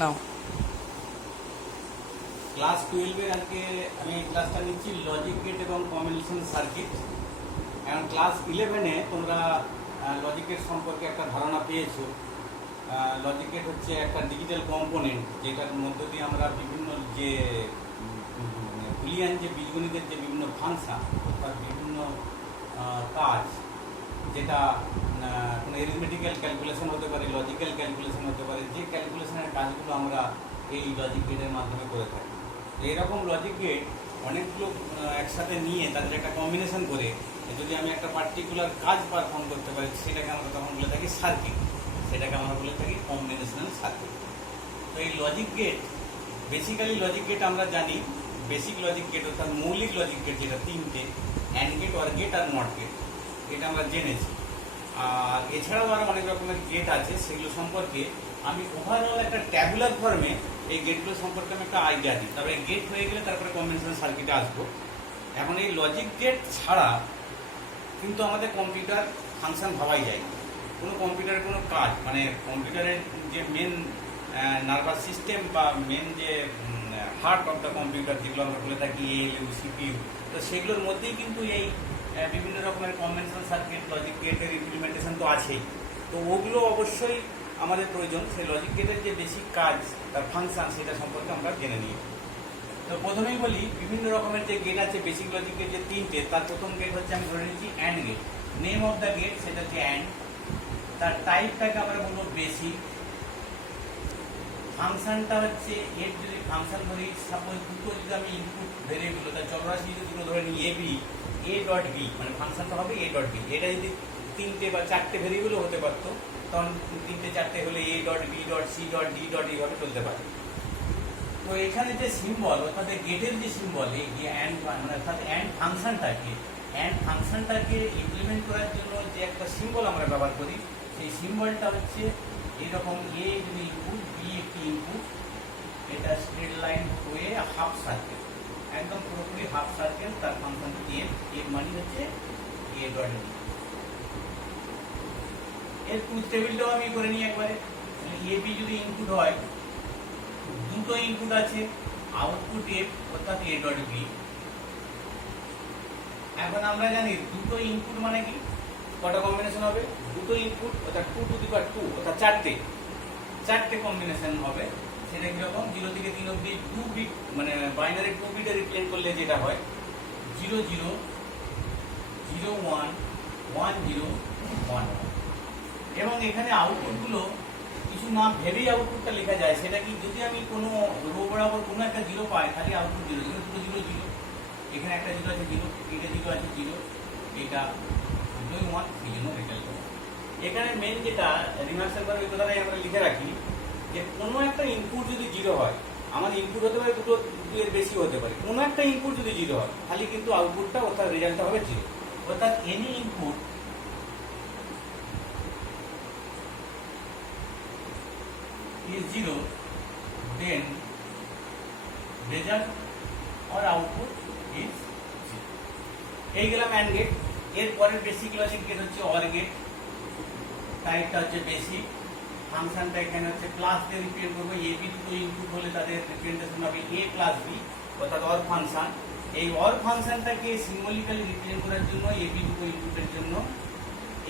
নাও। Class 12-এর আজকে আমি ক্লাসটা নিচ্ছি লজিক গেট এবং কম্বিনেশন সার্কিট। এখন ক্লাস 11-এ তোমরা লজিক গেট সম্পর্কে একটা ধারণা পেয়েছো। লজিক গেট হচ্ছে একটা ডিজিটাল কম্পোনেন্ট, যেটার মধ্য দিয়ে আমরা বিভিন্ন যে বুলিয়ান যে বীজগণিতের যে বিভিন্ন ফাংশন অর্থাৎ বিভিন্ন কাজ, যেটা কোনো অ্যারিথমেটিক্যাল ক্যালকুলেশন হতে পারে, লজিক্যাল ক্যালকুলেশন হতে পারে, যে ক্যালকুলেশনের কাজগুলো আমরা এই লজিক গেটের মাধ্যমে করে থাকি। এইরকম লজিক গেট অনেকগুলো একসাথে নিয়ে তাদের একটা কম্বিনেশন করে যদি আমি একটা পার্টিকুলার কাজ পারফর্ম করতে পারি, সেটাকে আমরা তখন বলে থাকি সার্কিট, সেটাকে আমরা বলে থাকি কম্বিনেশনাল সার্কিট। তো এই logic gate, basically logic gate আমরা জানি, বেসিক লজিক গেট অর্থাৎ মৌলিক লজিক গেট যেটা তিনটে, অ্যান্ড গেট, অর গেট আর নট গেট, এটা আমরা জেনেছি। আর এছাড়াও আরও অনেক রকমের গেট আছে, সেগুলো সম্পর্কে আমি ওভারঅল একটা ট্যাবুলার ফর্মে এই গেটগুলো সম্পর্কে আমি একটা আইডিয়া দিই। তারপরে গেট হয়ে গেলে তারপরে কনভেনশনাল সার্কিটে আসবো। এখন এই লজিক গেট ছাড়া কিন্তু আমাদের কম্পিউটার ফাংশন ভাবাই যায় না। কোনো কম্পিউটারের কোনো কাজ, মানে কম্পিউটারের যে মেন নার্ভাস সিস্টেম বা মেন যে হার্ট অফ দ্য কম্পিউটার, যেগুলো আমরা বলে থাকি এএলইউ, সিপিইউ, তো সেগুলোর মধ্যেই কিন্তু এই বিভিন্ন রকমের কনভেনশনাল সার্কিট, লজিক গেটের ইমপ্লিমেন্টেশন তো আছেই। তো ওগুলো অবশ্যই আমাদের প্রয়োজন। সেই লজিক গেটের যে বেসিক কাজ, তার ফাংশন, সেটা সম্পর্কে আমরা জেনে নিই। তো প্রথমেই বলি, বিভিন্ন রকমের যে গেট আছে বেসিক লজিক গেট যে তিনটে, তার প্রথম গেট হচ্ছে আমি ধরে নিচ্ছি and gate. Name of the gate সেটা হচ্ছে অ্যান্ড। তার টাইপটাকে আমরা বলবো বেসিক। ফাংশনটা হচ্ছে, এর যদি ফাংশন ধরি, সাপোজ দুটো যদি আমি ইনপুট ভেরিয়েবল, তার চলরাশি যদি দুটো ধরে নিই এবি, এ ডট বি, মানে ফাংশনটা হবে এ ডট বি। এটা যদি তিনটে বা চারটে ভেরিয়েবলও হতে পারতো, তখন তিনটে চারটে হলে A dot B dot C dot D dot এইভাবে চলতে পারে। তো এখানে যে সিম্বল, অর্থাৎ গেটের যে সিম্বল, এই অ্যান্ড, মানে অর্থাৎ অ্যান্ড ফাংশনটাকে ইমপ্লিমেন্ট করার জন্য যে একটা সিম্বল আমরা ব্যবহার করি, সেই সিম্বলটা হচ্ছে এরকম। এ যদি ইনপুট, বি একটি ইনপুট, এটা স্ট্রেট লাইন হয়ে হাফ সার্কেল, একদম পুরোপুরি হাফ সার্কেল, তার ফাংশন এর মানে হচ্ছে এ ডট বি। এর ট্রুথ টেবিলটাও আমি করে নিই একবারে। এ বি যদি ইনপুট হয়, দুটো ইনপুট আছে, আউটপুট এফ অর্থাৎ এ ডট বি। এখন আমরা জানি দুটো ইনপুট মানে কি, কটা কম্বিনেশন হবে? দুটো ইনপুট অর্থাৎ 2 টু দি পাওয়ার 2, অর্থাৎ চারটে কম্বিনেশন হবে। সেটা কিরকম? 0 থেকে 3 অব্দি 2 বিট, মানে বাইনারি 2 বিটে রিপ্রেজেন্ট করলে যেটা হয় 0 0 0 1 1 0 1 1। এবং এখানে আউটপুটগুলো কিছু না ভেবেই আউটপুটটা লেখা যায়। সেটা কি, যদি আমি কোনো রো বরাবর কোনো একটা 0 পাই, খালি আউটপুট 0 0 0 0 0, এখানে একটা 0 আছে 0, এটা 0 আছে 0, এটা 2 1, সেই জন্য রেজাল্ট হবে। এখানে মেন যেটা রিমার্সাল করে, ওই কথাটাই আমরা লিখে রাখি যে কোনো একটা ইনপুট যদি 0 হয়, আমার ইনপুট হতে পারে দুটো, এর বেশি হতে পারে, কোনো একটা ইনপুট যদি 0 হয়, খালি কিন্তু আউটপুটটা অর্থাৎ রেজাল্টটা হবে 0। অর্থাৎ any input is 0, then result or output is 0. এই গেলাম অ্যান্ড গেট। এর পরের বেসিক লজিক গেট হচ্ছে অর গেট। টাইপটা হচ্ছে বেসিক। ফাংশনটা এখানে হচ্ছে প্লাস দিয়ে রিপ্রেজেন্ট করবো। এ বি দুটো ইনপুট হলে তাদের রিপ্রেজেন্টেশন হবে এ প্লাস বি, অর্থাৎ অর ফাংশন। এই অর ফাংশনটাকে সিম্বলিক্যালি রিপ্রেজেন্ট করার জন্য এ বি দুটো ইনপুটের জন্য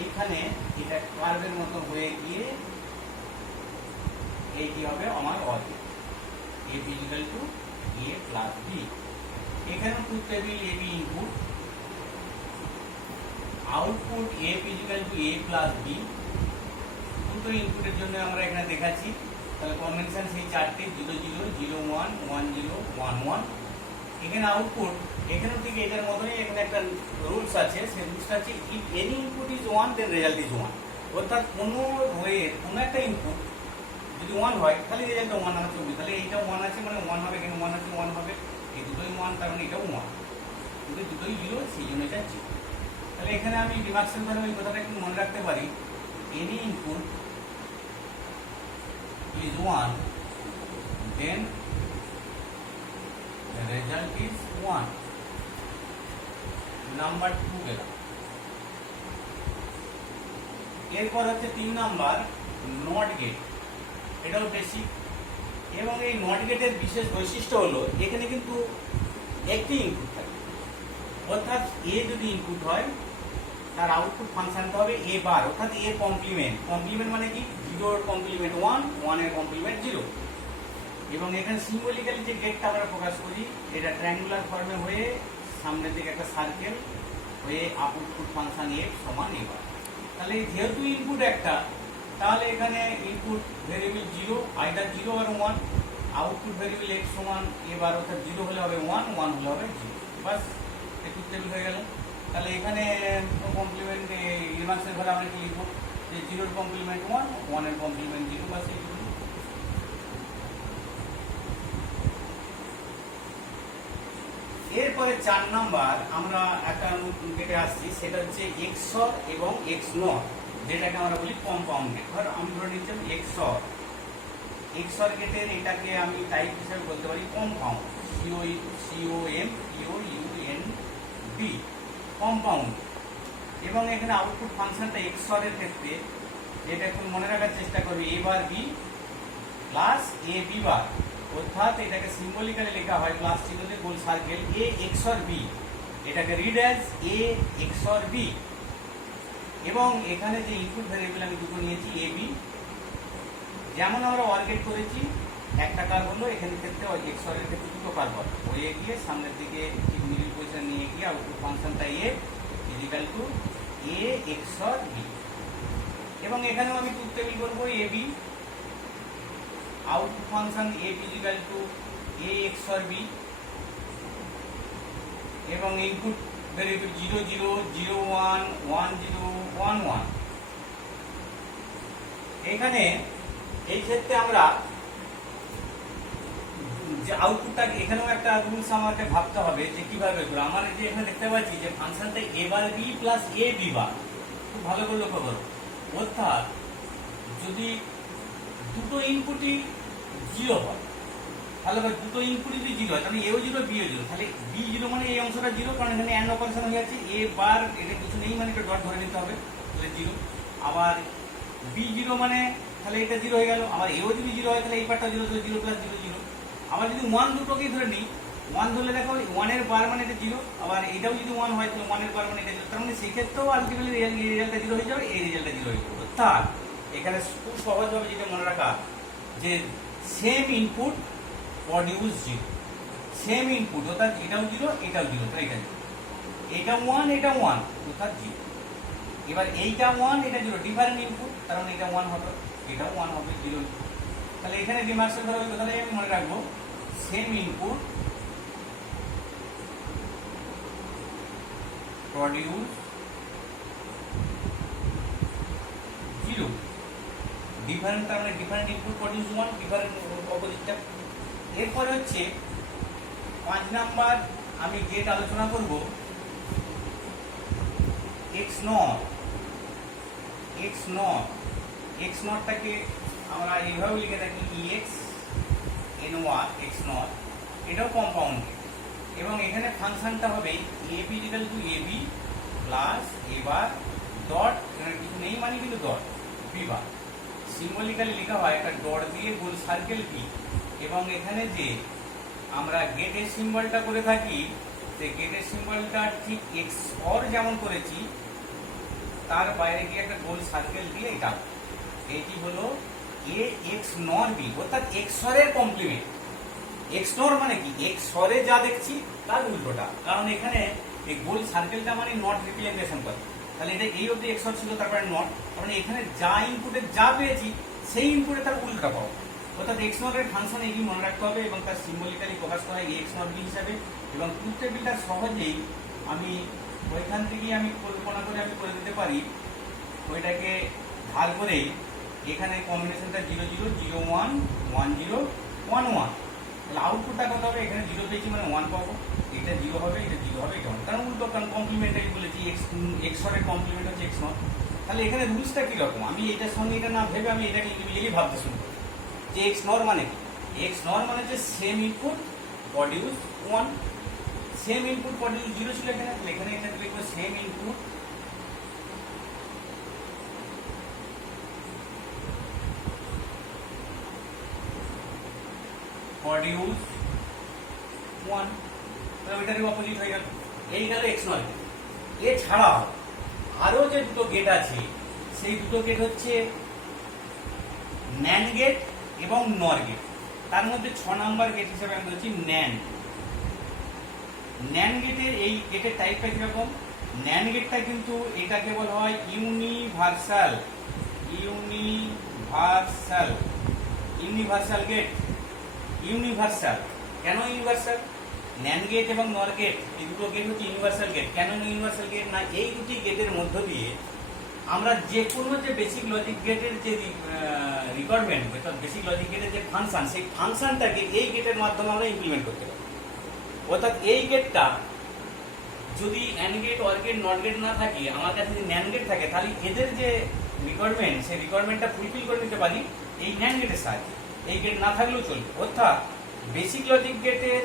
এইখানে এটা কার্ভের মতো হয়ে গিয়ে এইটি হবে আমার OR gate, A B equal to A plus B. এখানে truth table A B input, output A equal to A plus B. দুটো ইনপুটের জন্য আমরা এখানে দেখাচ্ছি। তাহলে কনভেনশন সেই চারটি, 0 0 0 1 1 0 1 1। এখানে আউটপুট, এখানে থেকে এটার মতনই এখানে একটা রুলস আছে। সেই রুলসটা হচ্ছে if any input is 1 then result is 1। অর্থাৎ কোনো রোয়ের কোনো একটা ইনপুট যদি 1 হয়, তাহলে রেজাল্টটা 1 আমার চলবে। তাহলে এইটা 1 আছে মানে 1 হবে, এখানে 1 আছে 1 হবে, এই দুটোই 1, তার মানে এটাও 1, কিন্তু দুটোই 0, সেই জন্য এটা 0। তাহলে এখানে আমি রিমার্সাল ধরে ওই কথাটা একটু মনে রাখতে পারি, any input is 1, then the result is 1. Number 2 গেলাম। এরপর হচ্ছে 3 নাম্বার নট গেট। এটাও বেসিক। এবং এই নট গেটের বিশেষ বৈশিষ্ট্য হলো এখানে কিন্তু একটি ইনপুট থাকে, অর্থাৎ এ যদি ইনপুট হয় তার আউটপুট ফাংশনটা হবে এ বার, অর্থাৎ এ কমপ্লিমেন্ট। কমপ্লিমেন্ট মানে কি, জিরোর কমপ্লিমেন্ট ওয়ান, ওয়ানের কমপ্লিমেন্ট জিরো। এবং এখানে সিম্বলিক্যালি যে গেটটা আমরা প্রকাশ করি এটা ট্রায়াঙ্গুলার ফর্মে হয়ে সামনের দিকে একটা সার্কেল হয়ে আউটপুট ফাংশন এ সমান এ বার। তাহলে যেহেতু ইনপুট একটা, তাহলে এখানে input variable zero, either zero আর ওয়ান, আউটপুট ভেরিয়েবল এক্স সমান এ বার, অর্থাৎ জিরো হলে হবে ওয়ান, ওয়ান হলে হবে জিরো। বাস একটু টেবিল হয়ে গেল। তাহলে এখানে কমপ্লিমেন্ট রিমার্কসের ঘরে আমরা কি লিখবো, যে জিরোর কমপ্লিমেন্ট ওয়ান, ওয়ানের কমপ্লিমেন্ট জিরো। বাস এইটুকু। এরপরে 4 নাম্বার আমরা একটা গেটে আসছি, সেটা হচ্ছে এক্সর এবং এক্স নর, যেটাকে আমরা বলি কম্পাউন্ড গেট। আমি ধরে নিচ্ছি এক্সর। এক্সর গেটের এটাকে আমি টাইপ হিসেবে বলতে পারি কম্পাউন্ড, COMPOUND, কম্পাউন্ড। এবং এখানে আউটপুট ফাংশনটা এক্সরের ক্ষেত্রে যেটা একটু মনে রাখার চেষ্টা করবে, A bar B plus A B bar, অর্থাৎ এটাকে সিম্বলিক্যালি লেখা হয় প্লাস চিহ্ন দিয়ে গোল সার্কেল এ এক্সর বি, এটাকে read as A XOR B. এবং এখানে যে ইনপুট ভেরিয়েবল আমি দুটো নিয়েছি এ বি, যেমন আমরা ওয়ার গেট করেছি একটা কার্ভ হলো, এখানে ক্ষেত্রে এক্সর এর ক্ষেত্রে দুটো কার্ভ হবে, হয়ে গিয়ে সামনের দিকে ঠিক মিডল পজিশন নিয়ে গিয়ে আউটপুট ফাংশনটা A equal to A XOR B. এবং এখানেও আমি ট্রুথ টেবিল করবো A B, output function A B equal to A XOR B এবং ইনপুট ভেরিয়েবল 0 0 0 1 1 0 1 1। এখানে এই ক্ষেত্রে আমরা যে আউটপুটটা, এখানেও একটা রুলস আমাকে ভাবতে হবে যে কিভাবে করব। আমার যে এখানে দেখতে পাচ্ছি যে ফাংশনটা এ bar B plus A B বার, খুব ভালো করে লক্ষ্য করো। অর্থাৎ যদি দুটো ইনপুটই জিরো হয়, তাহলে দুটো ইনপুট যদি জিরো হয় তাহলে এও জিরো বিও জিরো, তাহলে বি জিরো মানে এই অংশটা জিরো, কারণ এখানে অ্যান্ড অপারেশন হয়ে যাচ্ছে, এ বার এটা কিছু নেই মানে এটা ডট ধরে নিতে হবে, তাহলে জিরো। আবার বি জিরো মানে তাহলে এটা জিরো হয়ে গেল, আবার এও যদি জিরো হয় তাহলে এই পার্টটা zero, zero plus zero zero. আবার যদি ওয়ান দুটোকেই ধরে নিই, ওয়ান ধরলে দেখো ওয়ানের বার মানে এটা জিরো, আবার এটাও যদি ওয়ান হয় তাহলে ওয়ানের বার মানে এটা জিরো, তার মানে সেই ক্ষেত্রেও আলটিমেটলি রেজাল্টটা জিরো হয়ে যাবে, এই রেজাল্টটা জিরো হয়ে যাবে। অর্থাৎ এখানে খুব সহজভাবে যেটা মনে রাখা যে same input produce zero, same input অর্থাৎ এটাও জিরো এটাও জিরো, তাই এটা জিরো, এটা ওয়ান এটা ওয়ান অর্থাৎ জিরো। এবার এইটা ওয়ান এটা জিরো, ডিফারেন্ট ইনপুট, কারণ এটা ওয়ান হবে এটাও ওয়ান হবে, জিরো। তাহলে এখানে রিমার্কসের ধরে তাহলে আমি মনে রাখবো same input produce zero, different তার মানে different input produce one, different অপোজিটটা। এরপরে হচ্ছে 5 নাম্বার আমি গেট আলোচনা করব এক্স নট। এক্স নটটাকে আমরা এইভাবে লিখে থাকি EX N one X not, এটাও কম্পাউন্ড। এবং এখানে ফাংশনটা হবে A B equal to A B plus A bar dot, এখানে কিছু নেই মানে কিন্তু ডট বি বার, সিম্বলিক্যালি লেখা হয় একটা ডট দিয়ে গোল সার্কেল পি। এবং এখানে যে আমরা গেটের সিম্বলটা করে থাকি, যে গেটের সিম্বলটা ঠিক এক্স অর যেমন করেছি তার বাইরে গিয়ে একটা গোল সার্কেল দিয়ে এটা, এটি হলো এ এক্স নর বি, অর্থাৎ এক্সরের কমপ্লিমেন্ট। এক্স নর মানে কি, এক্সরে যা দেখছি তার উল্টোটা, কারণ এখানে এই গোল সার্কেলটা মানে নট রিপ্রেজেন্টেশন করে, তাহলে এটা এই অবধি এক্সর ছিল তারপরে নট, মানে এখানে যা ইনপুটে যা পেয়েছি সেই ইনপুটে তার উল্টা পাবো। অর্থাৎ এক্স নটের ফাংশন এগুলি মনে রাখতে হবে এবং তার সিম্বলিক্যালি প্রকাশ করা হয় এক্স নট বি হিসাবে। এবং ট্রুথ টেবিলটা সহজেই আমি ওইখান থেকেই আমি কল্পনা করে আমি করে দিতে পারি, ওইটাকে ধার করে এখানে কম্বিনেশনটা 0 0 0 1 1 0 1 1, তাহলে আউটপুটটা কত হবে, এখানে 0 পেয়েছি মানে 1 পাবো, এটা 0 হবে এটা 0 হবে এটা 1, কারণ উল্টো, কারণ কমপ্লিমেন্টারি বলেছি এক্সরের কমপ্লিমেন্ট হচ্ছে এক্স নট। তাহলে এখানে রুলসটা কিরকম, আমি এটার সঙ্গে এটা না ভেবে আমি এটাকে ইন্ডিভিজুয়ালি ভাবতে শুরু করি যে এক্স নর মানে কি। এক্স নর মানে হচ্ছে same input produce one, same input produce zero ছিল এখানে, এখানে এখানে লিখবো সেম ইনপুট প্রডিউস 1, ওইটারই অপোজিট হয়ে গেল। এই গেল এক্স নর গেট। এছাড়াও আরো যে দুটো গেট আছে সেই দুটো গেট হচ্ছে ন্যান্ড গেট এবং নর গেট। তার মধ্যে 6 নাম্বার গেট হিসেবে আমি বলছি ন্যান্ড। ন্যান্ড গেটের এই গেটের টাইপটা কিরকম? ন্যান্ড গেটটা কিন্তু এটাকে বলা হয় ইউনিভার্সাল গেট। ইউনিভার্সাল কেন ইউনিভার্সাল? ন্যান্ড গেট এবং নর গেট এই দুটো গেট হচ্ছে ইউনিভার্সাল গেট। কেন ইউনিভার্সাল গেট? না, এই দুটি গেটের মধ্য দিয়ে আমরা যে কোনো যে বেসিক লজিক গেটের যে রিকোয়ারমেন্ট, বেসিক লজিক গেটের যে ফাংশন, সেই ফাংশনটাকে এই গেটের মাধ্যমে আমরা ইমপ্লিমেন্ট করতে পারি। অর্থাৎ এই গেটটা যদি and gate, or gate, not gate না থাকে, আমার কাছে যদি ন্যান্ড গেট থাকে, তাহলে এদের যে রিকোয়ারমেন্ট সেই রিকোয়ারমেন্টটা ফুলফিল করে নিতে পারি এই ন্যান্ড গেটের সাহায্যে। এই গেট না থাকলেও চলবে। অর্থাৎ বেসিক লজিক গেটের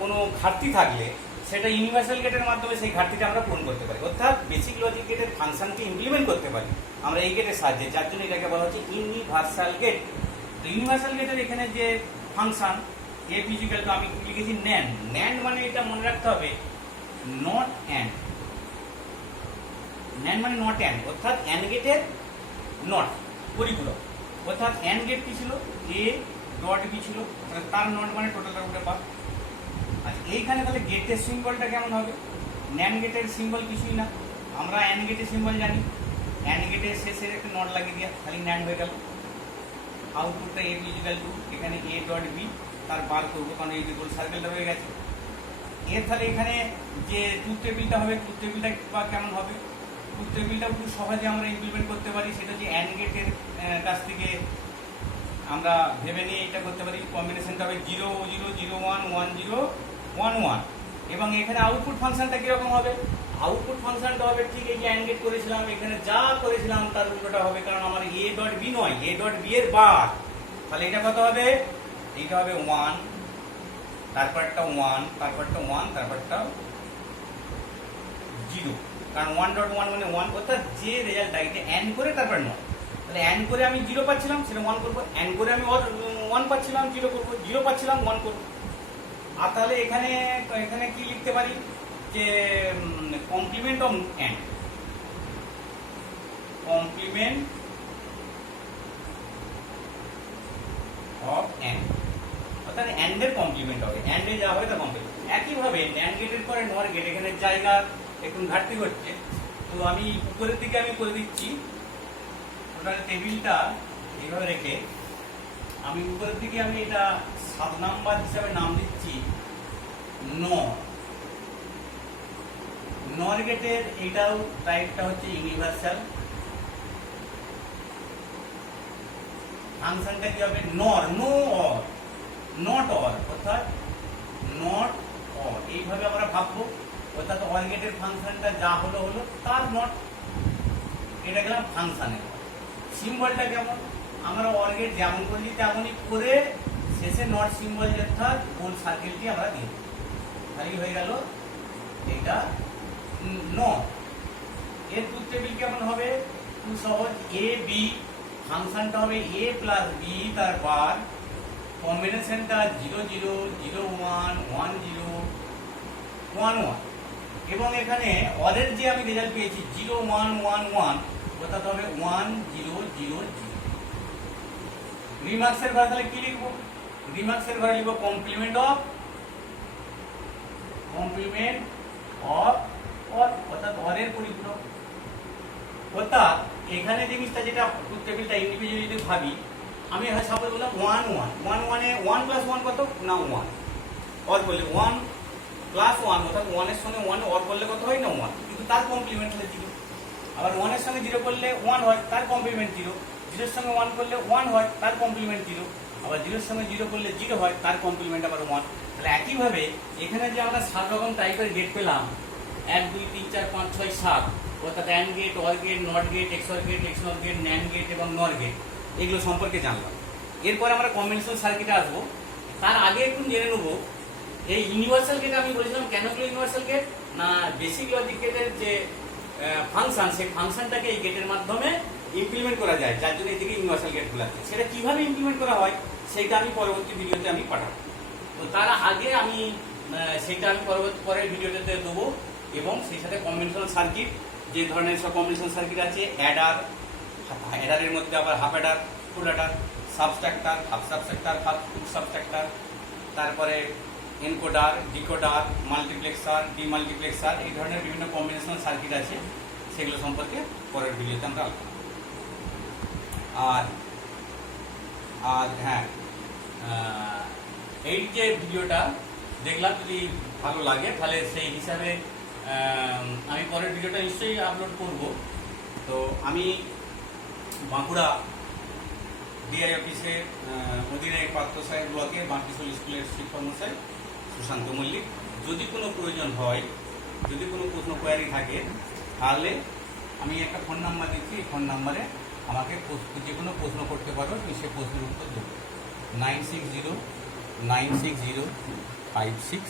কোনো ঘাটতি থাকলে সেটা ইউনিভার্সাল গেটের মাধ্যমে সেই ঘাটতিটা আমরা পূরণ করতে পারি। অর্থাৎ বেসিক লজিক গেটের ফাংশনকে ইমপ্লিমেন্ট করতে পারি আমরা এই গেটের সাহায্যে, যার জন্য এটাকে বলা হচ্ছে ইউনিভার্সাল গেট। তো ইউনিভার্সাল গেটের এখানে যে ফাংশন এ ফিজিক্যাল, তো আমি লিখেছি ন্যান্ড। ন্যান্ড মানে এটা মনে রাখতে হবে নট অ্যান্ড। ন্যান্ড মানে নট অ্যান্ড, অর্থাৎ অ্যান্ড গেটের নট পরিপূরক। অর্থাৎ অ্যান্ড গেট কি ছিল? এ ডট বি ছিল, তার নট মানে টোটালটা উঠে পাব। আচ্ছা, এইখানে তাহলে গেটের সিম্বলটা কেমন হবে? ন্যান্ড গেটের সিম্বল কিছুই না, আমরা অ্যান্ড গেটের সিম্বল জানি। অ্যান্ড গেটের শেষে একটা নট লাগিয়ে দিয়া খালি ন্যান্ড হয়ে গেল। আউটপুটটা এ ইকুয়াল টু এখানে এ ডট বি, তার বার করবো কারণ এই গোল সার্কেলটা হয়ে গেছে। এর তাহলে এখানে যে ট্রুথ টেবিলটা হবে, ট্রুথ টেবিলটা বা কেমন হবে? ট্রুথ টেবিলটা খুব সহজে আমরা ইমপ্লিমেন্ট করতে পারি। সেটা যে অ্যান্ড গেটের কাছ থেকে আমরা ভেবে নিয়ে এটা করতে পারি। কম্বিনেশনটা হবে 0 0 0 1 1 0 1 1। এবং এখানে আউটপুট ফাংশনটা কিরকম হবে? আউটপুট ফাংশনটা হবে ঠিক এই যে অ্যান্ড গেট করেছিলাম, এখানে যা করেছিলাম তার উল্টোটা হবে, কারণ আমার এ ডট বি নয়, এ ডট বি এর বার। তাহলে এটা কত হবে? এইটা হবে 1, তারপরটা 1, তারপরটা 1, তারপরটা 0, কারণ 1.1 মানে 1। অর্থাৎ যে রেজাল্টটা এটা অ্যান্ড করে তারপর নয়। তাহলে অ্যান্ড করে আমি 0 পাচ্ছিলাম, সেটা 1 করবো। অ্যান্ড করে আমি 1 পাচ্ছিলাম, 0 করবো। 0 পাচ্ছিলাম, 1 করবো। আর তাহলে এখানে এখানে কি লিখতে পারি? যে complement of and, complement of and, অর্থাৎ অ্যান্ডের কমপ্লিমেন্ট হবে। অ্যান্ডে যা হবে তা কমপ্লিমেন্ট। একইভাবে ন্যান্ড গেটের পরে নর গেট, এখানে জায়গা একটু ঘাটতি হচ্ছে, তো আমি উপরের দিকে আমি করে দিচ্ছি। টোটাল টেবিলটা এইভাবে রেখে আমি উপরের দিকে আমি এটা 7 নাম্বার হিসাবে নাম দিচ্ছি নর। নর গেটের এইটাও টাইপটা হচ্ছে ইউনিভার্সাল। ফাংশনটা কি হবে? নর, নো অর, নট অর, অর্থাৎ নট অর। এইভাবে আমরা ভাববো। অর্থাৎ অর গেটের ফাংশনটা যা হলো হলো, তার নট। এটা গেলাম ফাংশনের। সিম্বলটা কেমন? আমরা অর গেট যেমন করছি তেমনই করে শেষে নট সিম্বল, অর্থাৎ গোল সার্কেলটি আমরা দিয়ে দিই। খালি হয়ে গেল এটা নট। এর ট্রুথ টেবিল কেমন হবে? খুব সহজ। এ বি, ফাংশনটা হবে এ প্লাস বি, তার বার, কম্বিনেশনটা 0 0 0 1 1 0 1 1। এবং এখানে অরের যে আমি রেজাল্ট পেয়েছি 0 1 1 1, অর্থাৎ হবে 1 0 0 0। রিমার্কসের ঘরে তাহলে কি লিখবো? রিমার্কসের ঘরে লিখবো কমপ্লিমেন্ট অফ অর, অর্থাৎ অরের পরিপূরক। অর্থাৎ এখানে জিনিসটা যেটা ট্রুথ টেবিলটা ইন্ডিভিজুয়ালি যদি ভাবি, আমি সাপোজ বললাম 1 1 1 1 এ 1 প্লাস 1 কত? না 1। অর করলে 1 প্লাস 1, অর্থাৎ 1 এর সঙ্গে 1 অর করলে কত হয়? না 1, কিন্তু তার কমপ্লিমেন্ট হলে 0। আবার 1 এর সঙ্গে 0 করলে 1 হয়, তার কমপ্লিমেন্ট 0। 0 এর সঙ্গে 1 করলে 1 হয়, তার কমপ্লিমেন্ট 0। আবার 0 এর সঙ্গে 0 করলে 0 হয়, তার কমপ্লিমেন্ট আবার 1। তাহলে একইভাবে এখানে যে আমরা 7 রকম টাইপের গেট পেলাম, 1 2 3 4 5 6 7, অর্থাৎ AND gate, or gate, not gate, XOR gate, XNOR gate, NAND gate এবং নর গেট, এগুলো সম্পর্কে জানলাম। এরপর আমরা কম্বিনেশন সার্কিটে আসবো। তার আগে একটু জেনে নেবো এই ইউনিভার্সাল গেট আমি বলেছিলাম কেন হলো ইউনিভার্সাল গেট? না, বেসিক লজিক গেটের যে ফাংশন, সেই ফাংশনটাকে এই গেটের মাধ্যমে ইমপ্লিমেন্ট করা যায়, যার জন্য এদিকে ইউনিভার্সাল গেট গুলো আছে। সেটা কিভাবে ইমপ্লিমেন্ট করা হয় সেইটা আমি পরবর্তী ভিডিওতে আমি পাঠাবো। তো তার আগে আমি সেইটা আমি পরের ভিডিওতে দেবো, এবং সেই সাথে কম্বিনেশনাল সার্কিট, যে ধরনের সব কম্বিনেশনাল সার্কিট আছে, অ্যাডারের মধ্যে আবার half adder, full adder, subtractor, half subtractor, half full subtractor, তারপরে এনকোডার, ডিকোডার, মাল্টিপ্লেক্সার, ডিমাল্টিপ্লেক্সার, এই ধরনের বিভিন্ন কম্বিনেশনাল সার্কিট আছে, সেগুলো সম্পর্কে পরের ভিডিওতে আমরা আলোচনা করব। আর হ্যাঁ, এই যে ভিডিওটা দেখলাম, যদি ভালো লাগে তাহলে সেই হিসাবে আমি পরের ভিডিওটা নিশ্চয়ই আপলোড করব। তো আমি বাঁকুড়া ডিআই অফিসের অধীনে পাত্রসাহেব ব্লকে বাঁকিশোল স্কুলের শিক্ষক মশাই সুশান্ত মল্লিক। যদি কোনো প্রয়োজন হয়, যদি কোনো প্রশ্ন কোয়ারি থাকে, তাহলে আমি একটা ফোন নাম্বার দিচ্ছি, এই ফোন নাম্বারে আমাকে যে কোনো প্রশ্ন করতে পারো, আমি সেই প্রশ্নের উত্তর দেবো। 9609605637।